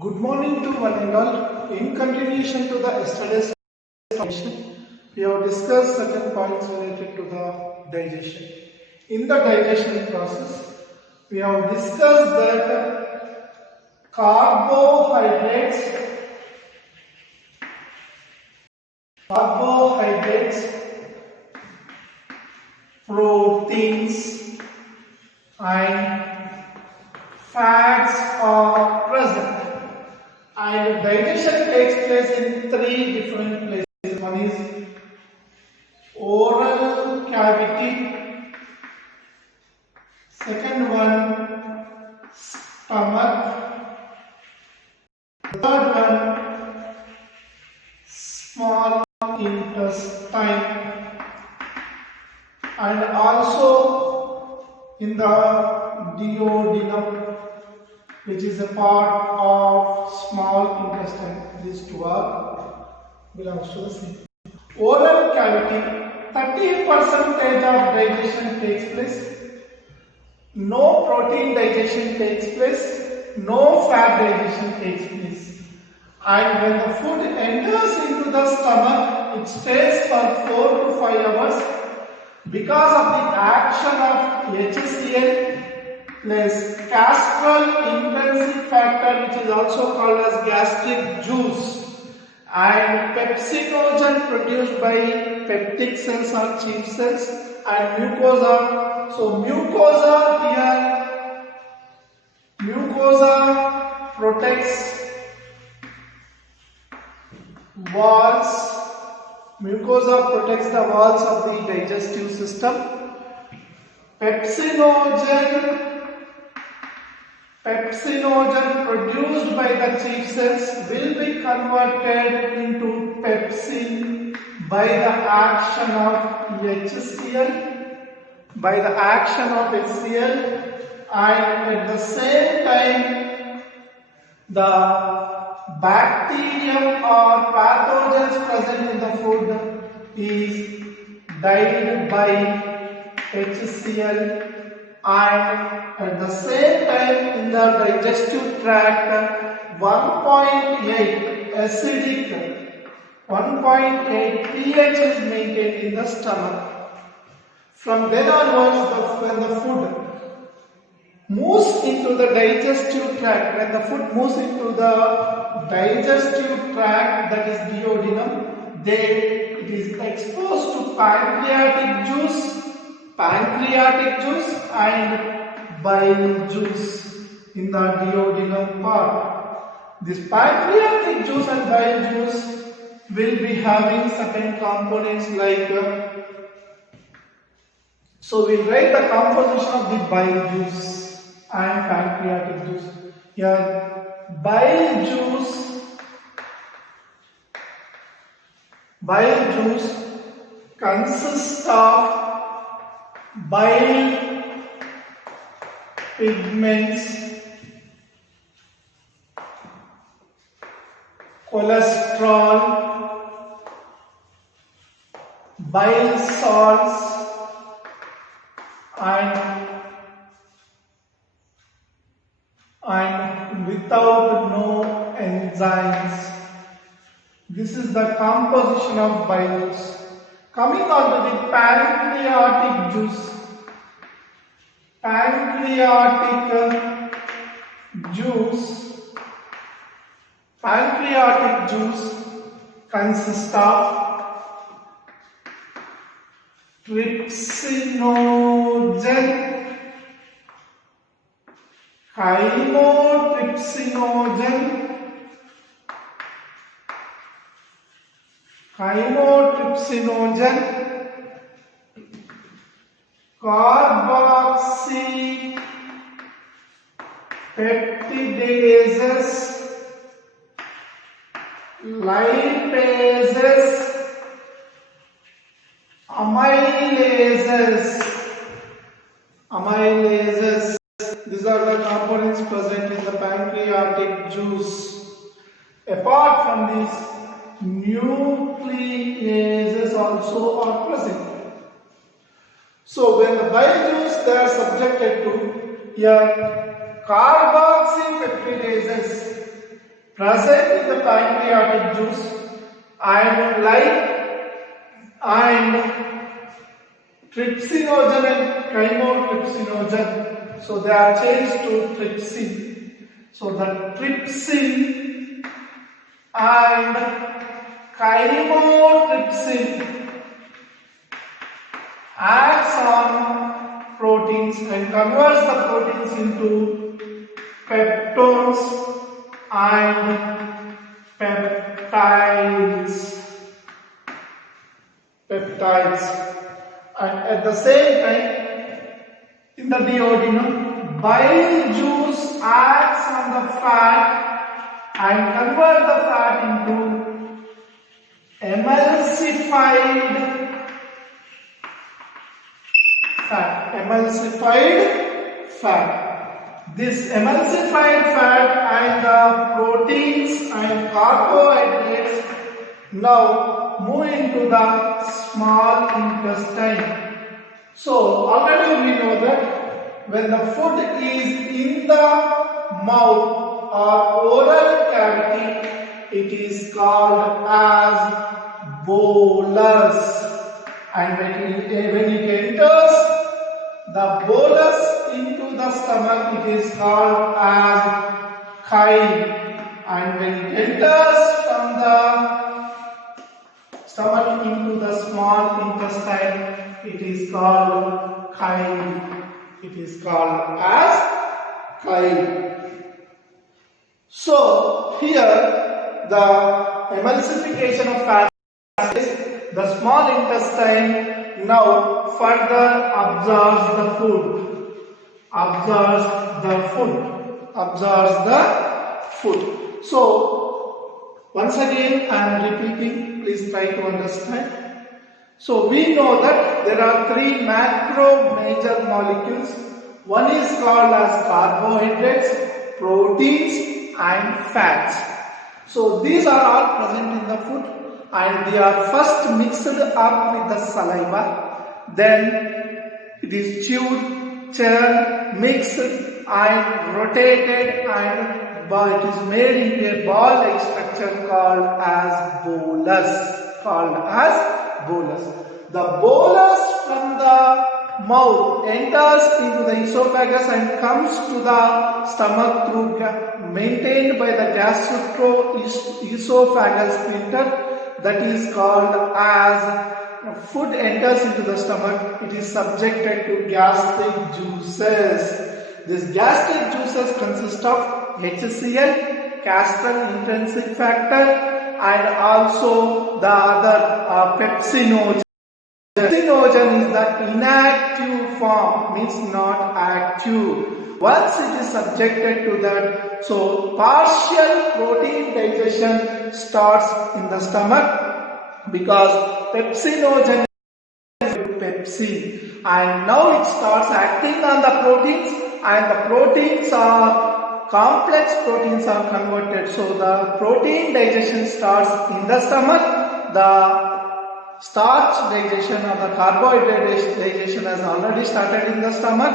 Good morning to one and all. In continuation to the yesterday's session, we have discussed certain points related to the digestion. In the digestion process, we have discussed that carbohydrates, proteins, and fats are present. And digestion takes place in three different places. One is oral cavity, second one stomach, third one small intestine, and also in the duodenum, which is a part of small intestine. These two are belongs to the same. Oral cavity, 30% of digestion takes place. No protein digestion takes place. No fat digestion takes place. And when the food enters into the stomach, it stays for 4 to 5 hours because of the action of HCl plus castrol-intrinsic factor, which is also called as gastric juice, and pepsinogen produced by peptic cells or chief cells, and mucosa. So mucosa protects walls. Mucosa protects the walls of the digestive system. Pepsinogen produced by the chief cells will be converted into pepsin by the action of HCl. And at the same time, the bacterium or pathogens present in the food is divided by HCl, and at the same time in the digestive tract 1.8 acidic 1.8 pH is maintained in the stomach. From then onwards, when the food moves into the digestive tract, that is duodenum, then it is exposed to pancreatic juice and bile juice in the duodenum part. This pancreatic juice and bile juice will be having certain components like so we'll write the composition of the bile juice and pancreatic juice. Here bile juice consists of bile pigments, cholesterol, bile salts, and without no enzymes. This is the composition of bile juice. Coming on to the pancreatic juice. Pancreatic juice consists of trypsinogen, chymotrypsinogen, carboxypeptidases, lipases, amylases. These are the components present in the pancreatic juice. Apart from these, nucleases also are present. So when the bile juice, they are subjected to here carboxypeptidases. present in the pancreatic juice and trypsinogen and chymotrypsinogen. So they are changed to trypsin. So the trypsin and chymotrypsin acts on proteins and converts the proteins into peptones and peptides. And at the same time, in the duodenum, bile juice acts on the fat and convert the fat into emulsified fat. This emulsified fat and the proteins and carbohydrates now move into the small intestine. So already we know that when the food is in the mouth or oral cavity, it is called as bolus, and when it enters the bolus into the stomach, it is called as chyme, and when it enters from the stomach into the small intestine, it is called chyme. It is called as chyme. So here the emulsification of fat is the small intestine now further absorbs the food. So once again I am repeating, please try to understand. So we know that there are three macro major molecules. One is called as carbohydrates, proteins and fats. So these are all present in the food, and they are first mixed up with the saliva, then it is chewed, churned, mixed and rotated, and it is made into a ball-like structure called as bolus. The bolus from the mouth enters into the esophagus and comes to the stomach through maintained by the gastroesophageal sphincter, that is called as food enters into the stomach. It is subjected to gastric juices. These gastric juices consist of HCl, castrol intrinsic factor, and also the other pepsinogen. Pepsinogen is the inactive form, means not active. Once it is subjected to that, so partial protein digestion starts in the stomach, because pepsinogen is pepsin, and now it starts acting on the proteins, and the proteins are complex proteins are converted. So the protein digestion starts in the stomach. The starch digestion or the carbohydrate digestion has already started in the stomach,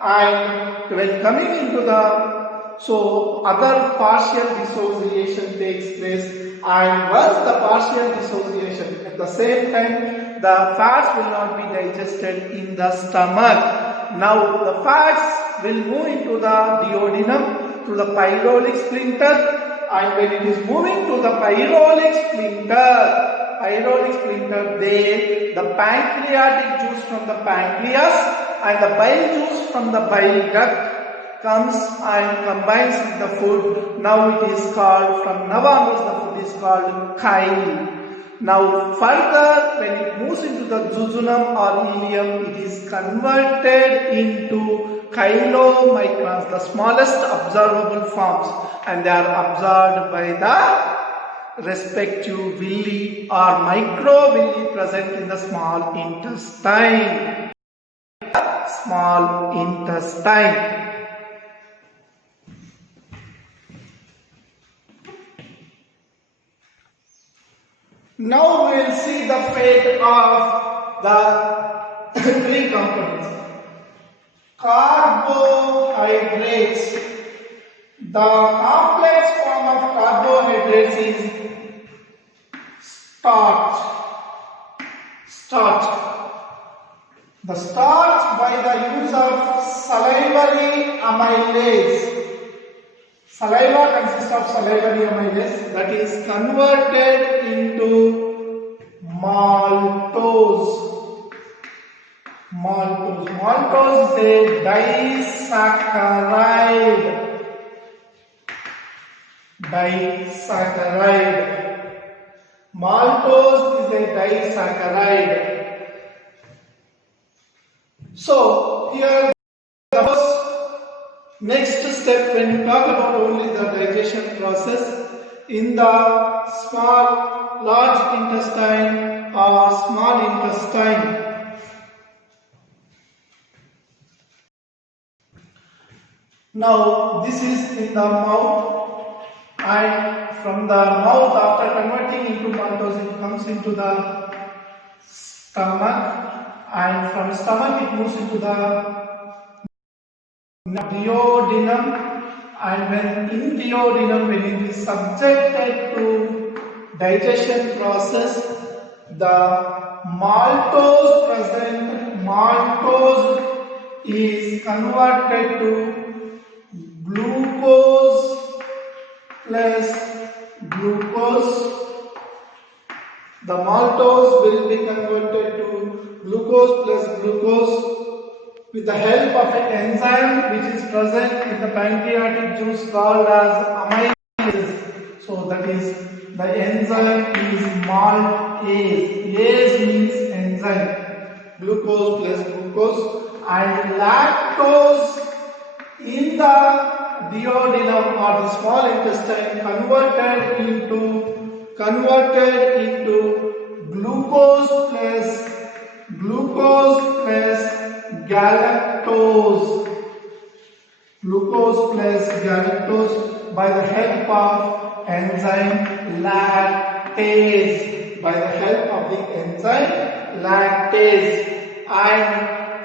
and when coming into the other partial dissociation takes place, and once the partial dissociation, at the same time the fats will not be digested in the stomach. Now the fats will move into the duodenum through the pyrolic sphincter, and when it is moving to the pyrolic sphincter, the pancreatic juice from the pancreas and the bile juice from the bile duct comes and combines with the food. Now it is called, from now onwards the food is called chyme. Now further, when it moves into the jejunum or ileum, it is converted into chylomicrons, the smallest observable forms, and they are absorbed by the respective villi or microvilli present in the small intestine. Now we will see the fate of the three components. Carbohydrates, The complex form of carbohydrates is starch. The starch by the use of salivary amylase. Saliva consists of salivary amylase that is converted into maltose. Maltose is a disaccharide. Maltose is a disaccharide. So here the first next step when you talk about only the digestion process in the large intestine or small intestine. Now this is in the mouth, and from the mouth after converting into maltose it comes into the stomach, and from stomach it moves into the duodenum, and when in duodenum when it is subjected to digestion process, the maltose is converted to glucose plus glucose. The maltose will be converted to glucose plus glucose with the help of an enzyme which is present in the pancreatic juice called as amylase. So that is, the enzyme is maltase. Ase means enzyme. Glucose plus glucose, and lactose in the duodenum or the small intestine converted into glucose plus galactose. By the help of enzyme lactase. And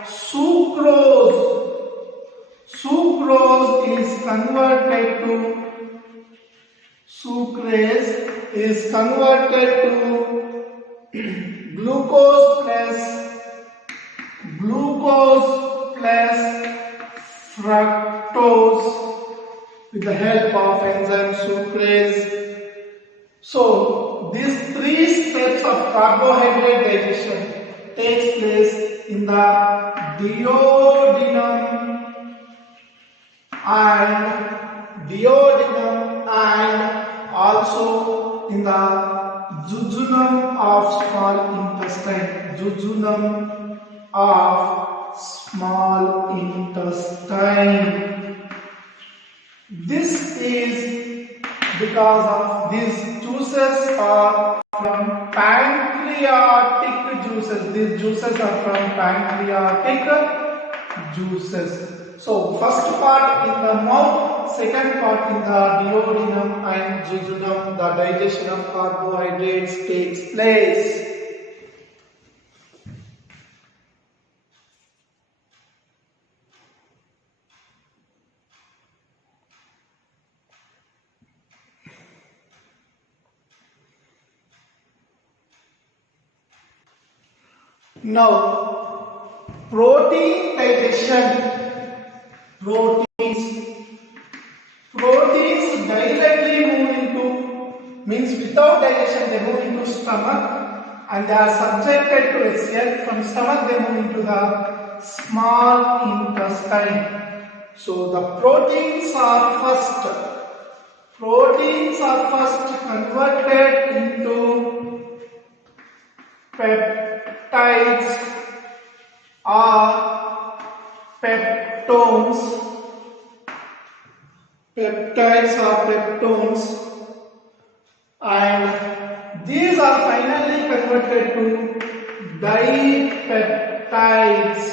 sucrose is converted to glucose plus fructose with the help of enzyme sucrase. So these three steps of carbohydrate digestion takes place in the duodenum and also in the jejunum of small intestine. This is because of these juices are from pancreatic juices. These juices are from pancreatic juices. So first part in the mouth, second part in the duodenum and jejunum, the digestion of carbohydrates takes place. Now, protein digestion. Proteins directly move into, means without digestion they move into stomach, and they are subjected to HCl. From stomach they move into the small intestine. So the proteins are first converted into peptides or peptones. And these are finally converted to dipeptides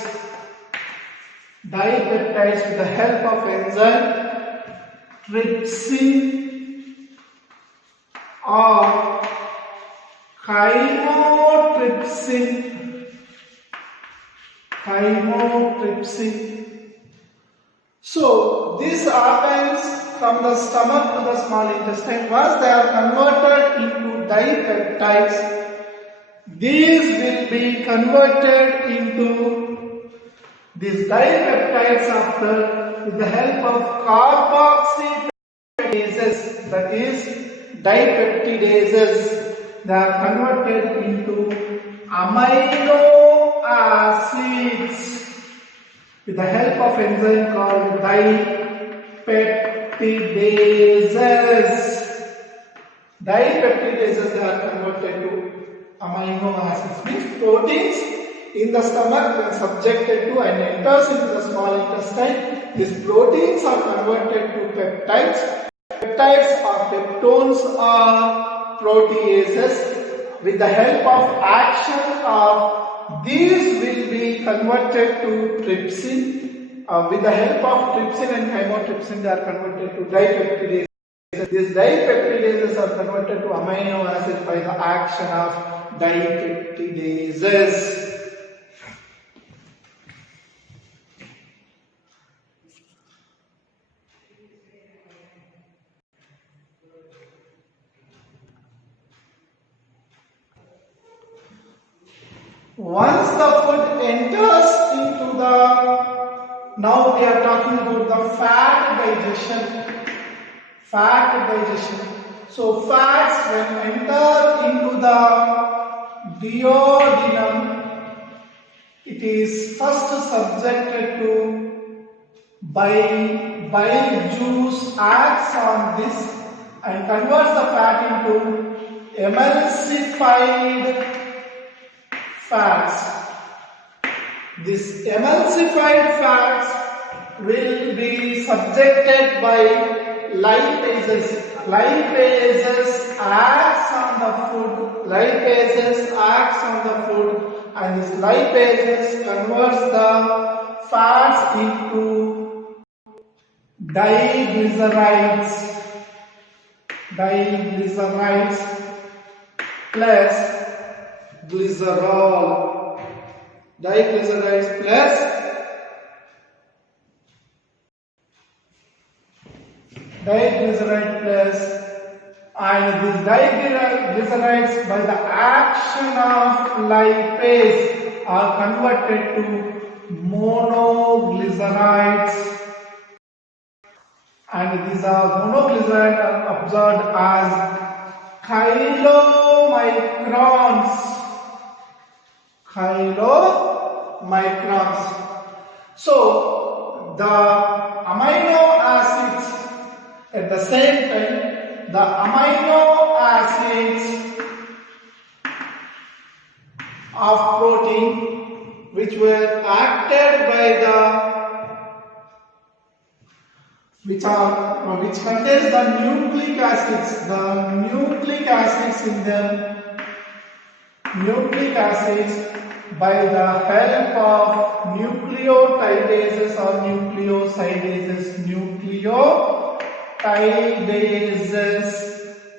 with the help of enzyme trypsin or chymotrypsin. So this happens from the stomach to the small intestine. Once they are converted into dipeptides, these will be converted into these dipeptides after with the help of carboxypeptidases, that is dipeptidases. They are converted into amino acids with the help of enzyme called dipeptidases. Dipeptidases, they are converted to amino acids, means proteins in the stomach when subjected to and enters into the small intestine. These proteins are converted to peptides. Peptides or peptones are proteases. With the help of action of these will be converted to trypsin. With the help of trypsin and chymotrypsin, they are converted to dipeptidases. These dipeptidases are converted to amino acids by the action of dipeptidases. Once the food enters into the, now we are talking about the fat digestion. Fat digestion. So fats when enter into the duodenum, it is first subjected to bile juice acts on this and converts the fat into emulsified fats. These emulsified fats will be subjected by lipases. Lipases acts on the food. Lipases acts on the food, and this lipases converts the fats into diglycerides. Diglycerides plus glycerol. Diglycerides plus and these diglycerides by the action of lipase are converted to monoglycerides, and these are monoglycerides are absorbed as chylomicrons. So the amino acids, at the same time, the amino acids of protein which were acted by the which contains the nucleic acids. The nucleic acids in them, nucleic acids by the help of nucleotidases or nucleosidases. Nucleotidases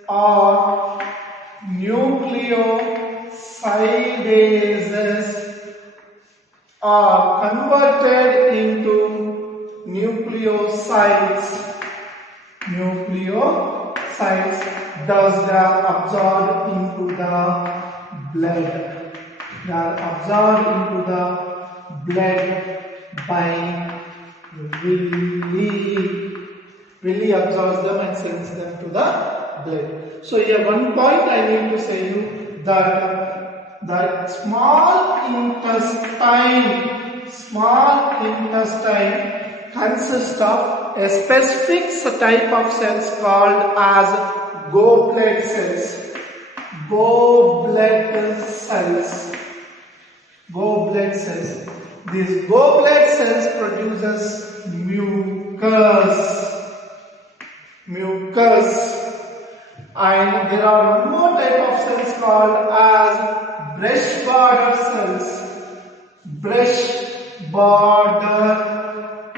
or nucleosidases are converted into nucleosides. Nucleosides, thus they are absorbed into the blood. They are absorbed into the blood by villi absorbs them and sends them to the blood. So here one point I need to say you that the small intestine consists of a specific type of cells called as goblet cells. Goblet cells. These goblet cells produces mucus, and there are one more type of cells called as brush border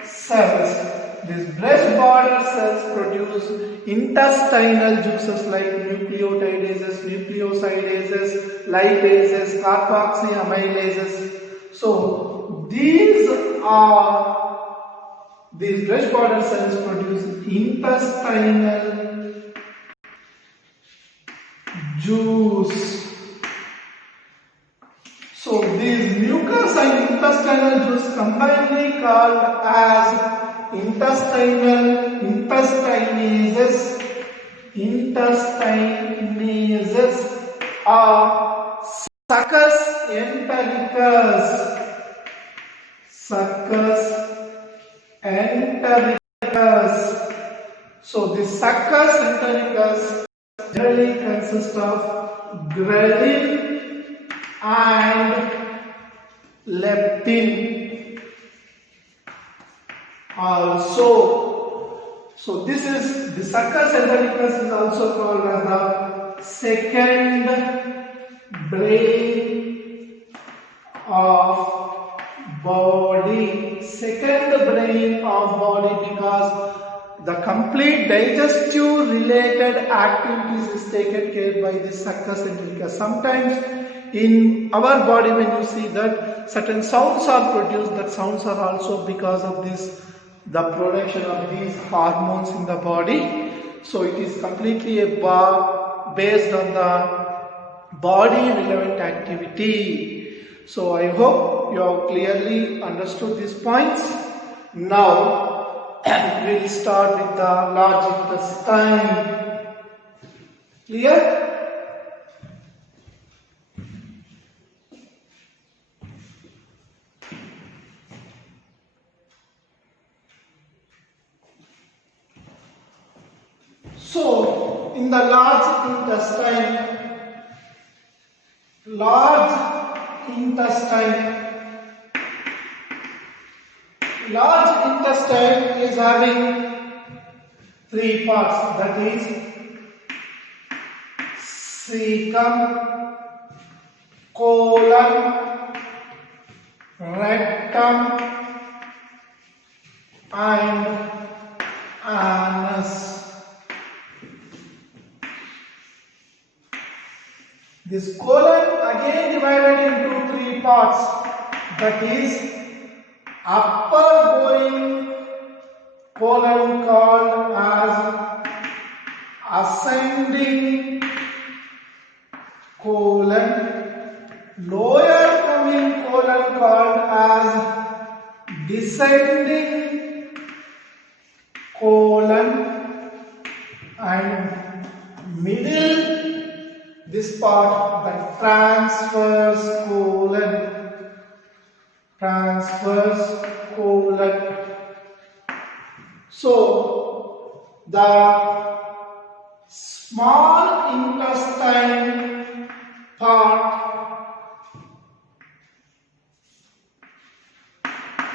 cells. These brush border cells produce intestinal juices like nucleotidases, nucleosidases, lipases, carboxyamylases. So these are These flesh border cells produce intestinal juice. So these mucus and intestinal juice combinedly called as intestinases or succus entericus. So the succus entericus generally consists of ghrelin and leptin also. So this is the succus entericus is also called as the second brain of body. Because the complete digestive related activities is taken care by the succus entericus. Sometimes in our body, when you see that certain sounds are produced, that sounds are also because of this, the production of these hormones in the body. So it is completely based on the body relevant activity. So I hope you have clearly understood these points. Now we will start with the large intestine. Clear? So, in the large intestine is having three parts, that is cecum, colon, rectum and anus. This colon again divided into three parts, that is upper going colon called as ascending colon, lower coming colon called as descending colon, and middle this part, the transverse colon. So the small intestine part,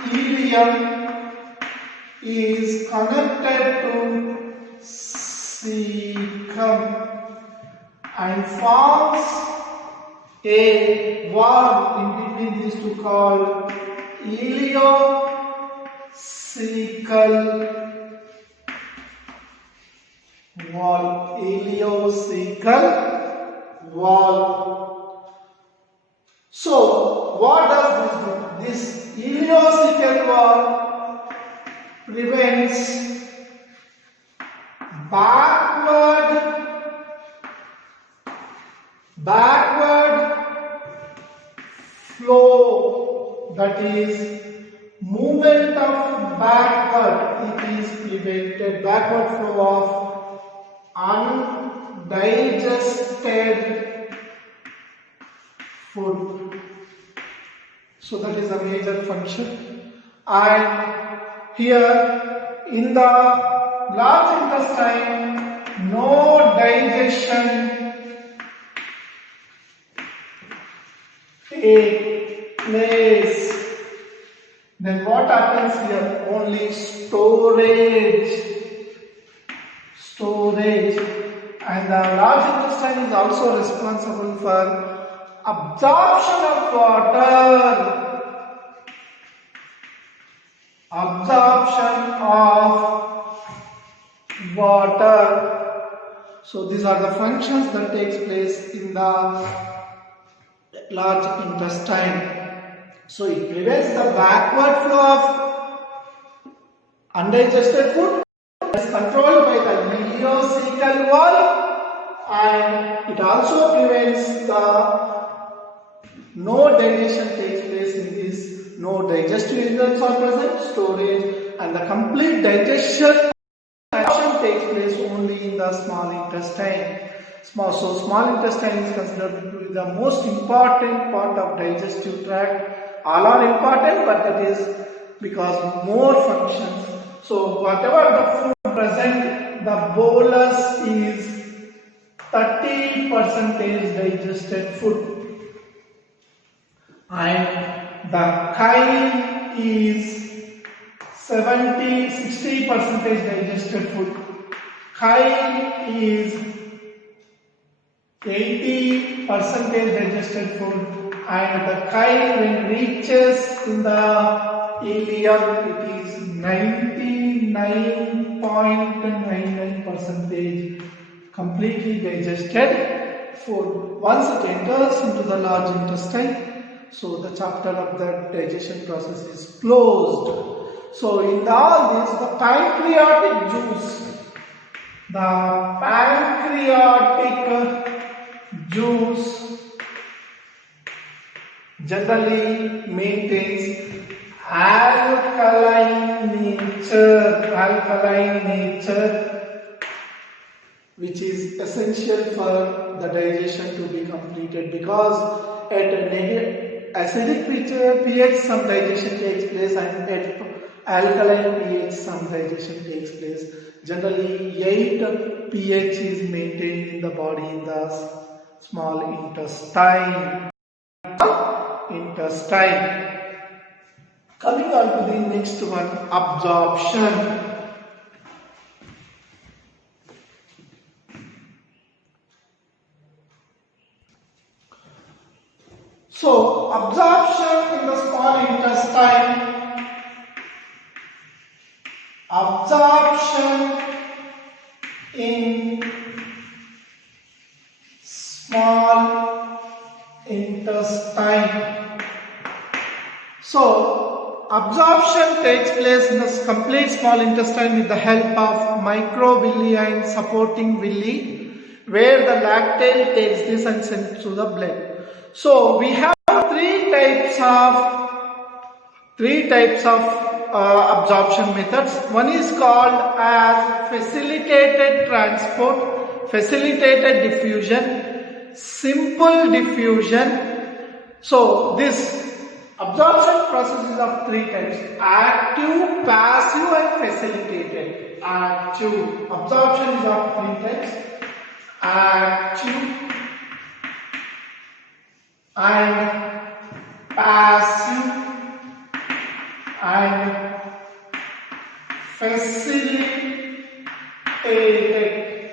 ileum, is connected to cecum and forms a wall in between these two called ileocecal wall. So what does this do? This ileocecal wall prevents backward flow, that is movement of backward, it is prevented, backward flow of undigested food. So that is a major function. And here in the large intestine, no digestion take place. Then what happens here? Only storage. And the large intestine is also responsible for absorption of water. So these are the functions that takes place in the large intestine. So it prevents the backward flow of Undigested food is controlled by the ileocecal wall, and it also prevents the no digestion takes place in this. No digestive enzymes are present, storage, and the complete digestion takes place only in the small intestine. Small intestine is considered to be the most important part of digestive tract. All are important, but that is because more functions. So whatever the food present, the bolus is 30% digested food, and the chyme is 60% digested food. Chyme is 80% digested food, and the chyme when reaches in the ileum, it is 99.99% completely digested food. Once it enters into the large intestine, so the chapter of the digestion process is closed. So in all this, the pancreatic juice generally maintains alkaline nature, which is essential for the digestion to be completed, because at a acidic pH some digestion takes place, and at alkaline pH some digestion takes place. Generally 8 pH is maintained in the body in the small intestine. Coming on to the next one, absorption. So absorption in the small intestine. So absorption takes place in the complete small intestine with the help of microvilli and supporting villi, where the lactate takes this and sends to the blood. So we have three types of absorption methods. One is called as facilitated transport, facilitated diffusion, simple diffusion. So this absorption process is of three types: active, passive, and facilitated. Active absorption is of three types: active and passive and facilitated.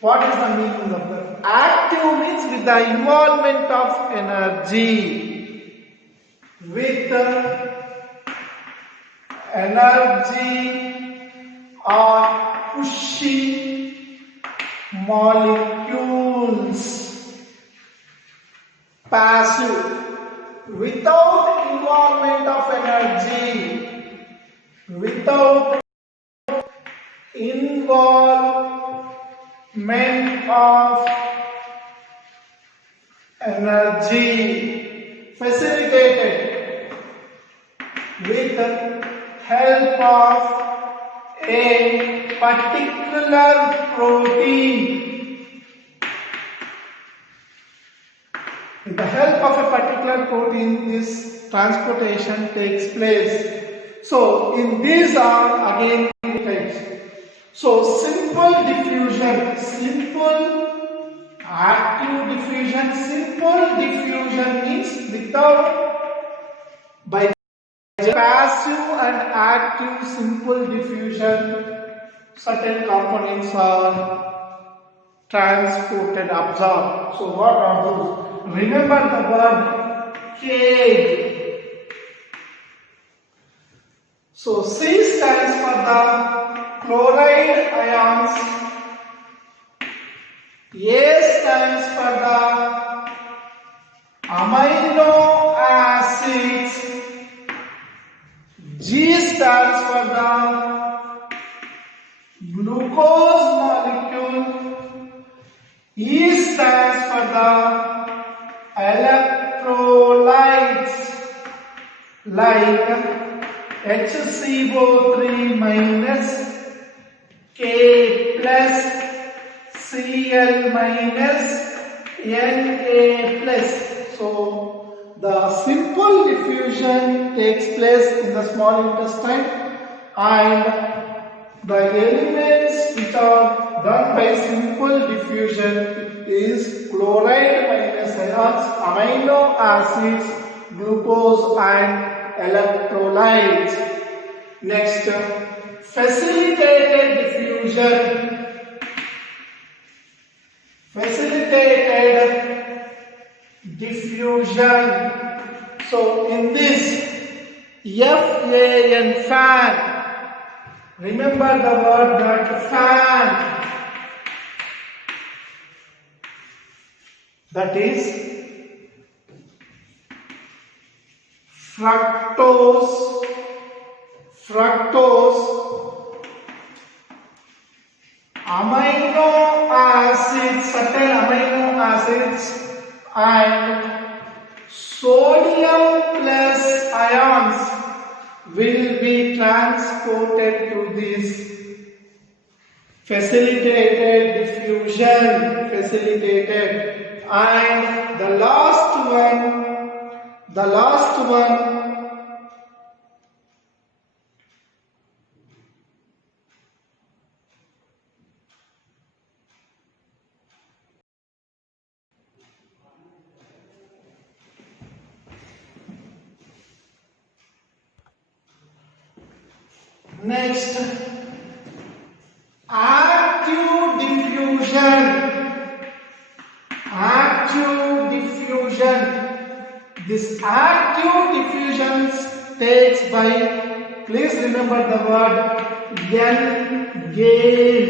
What is the meaning of that? Active means with the involvement of energy. With energy or pushing molecules. Passive, without involvement of energy, without involvement of energy. Facilitated, with help of a particular protein. With the help of a particular protein, this transportation takes place. So in these are again three types. So simple diffusion, simple active diffusion. Simple diffusion means without, by passive and active simple diffusion, certain components are transported, absorbed. So what are those? Remember the word cage. So C stands for the chloride ions, A stands for the amino acids, G stands for the glucose molecule, E stands for the electrolytes like HCO3 minus, K plus, Cl minus, Na plus. So the simple diffusion takes place in the small intestine, and the elements which are done by simple diffusion is chloride minus ions, amino acids, glucose and electrolytes. Next, facilitated diffusion. Facilitated diffusion. So in this FAN, fan, remember the word that fan, that is fructose, amino acids, certain amino acids and sodium plus ions will be transported to this facilitated diffusion, and the last one next, active diffusion. This active diffusion takes by, please remember the word N-gain.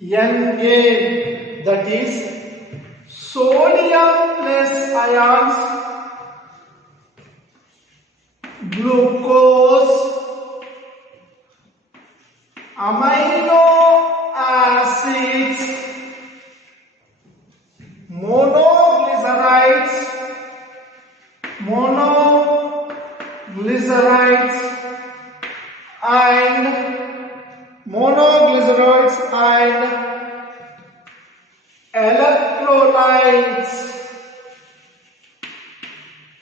N-gain, that is sodium plus ions, glucose, amino acids, monoglycerides and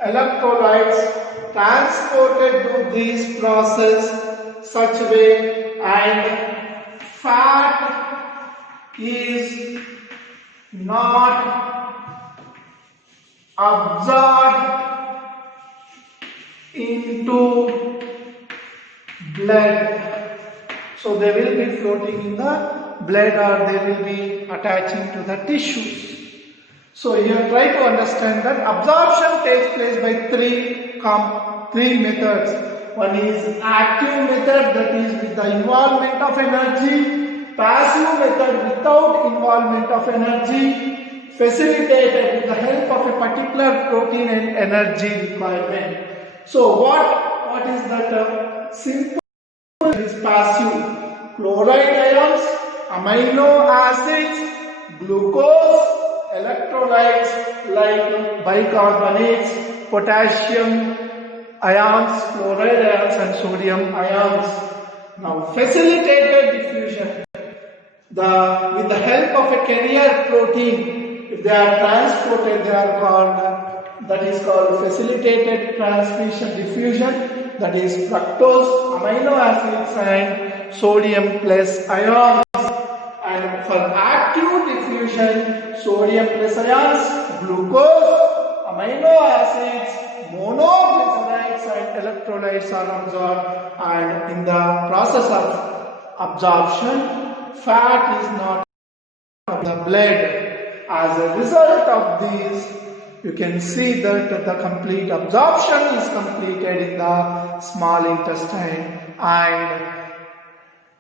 electrolytes transported to this process such way, and fat is not absorbed into blood. So they will be floating in the blood, or they will be attaching to the tissues. So here try to understand that absorption takes place by three methods. One is active method, that is with the involvement of energy. Passive method, without involvement of energy. Facilitated with the help of a particular protein and energy requirement. So what is that? Simple is passive. Chloride ions, amino acids, glucose, electrolytes like bicarbonates, potassium ions, chloride ions and sodium ions. Now facilitated diffusion, with the help of a carrier protein, if they are transported, they are called, that is called facilitated transmission diffusion, that is fructose, amino acids and sodium plus ions. And for active diffusion, sodium plus ions, glucose, amino acids, monoglycerides and electrolytes are absorbed, and in the process of absorption, fat is not in the blood. As a result of this, you can see that the complete absorption is completed in the small intestine, and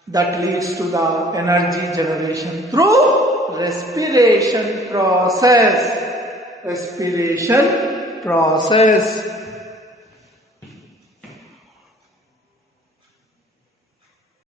that leads to the energy generation through respiration process.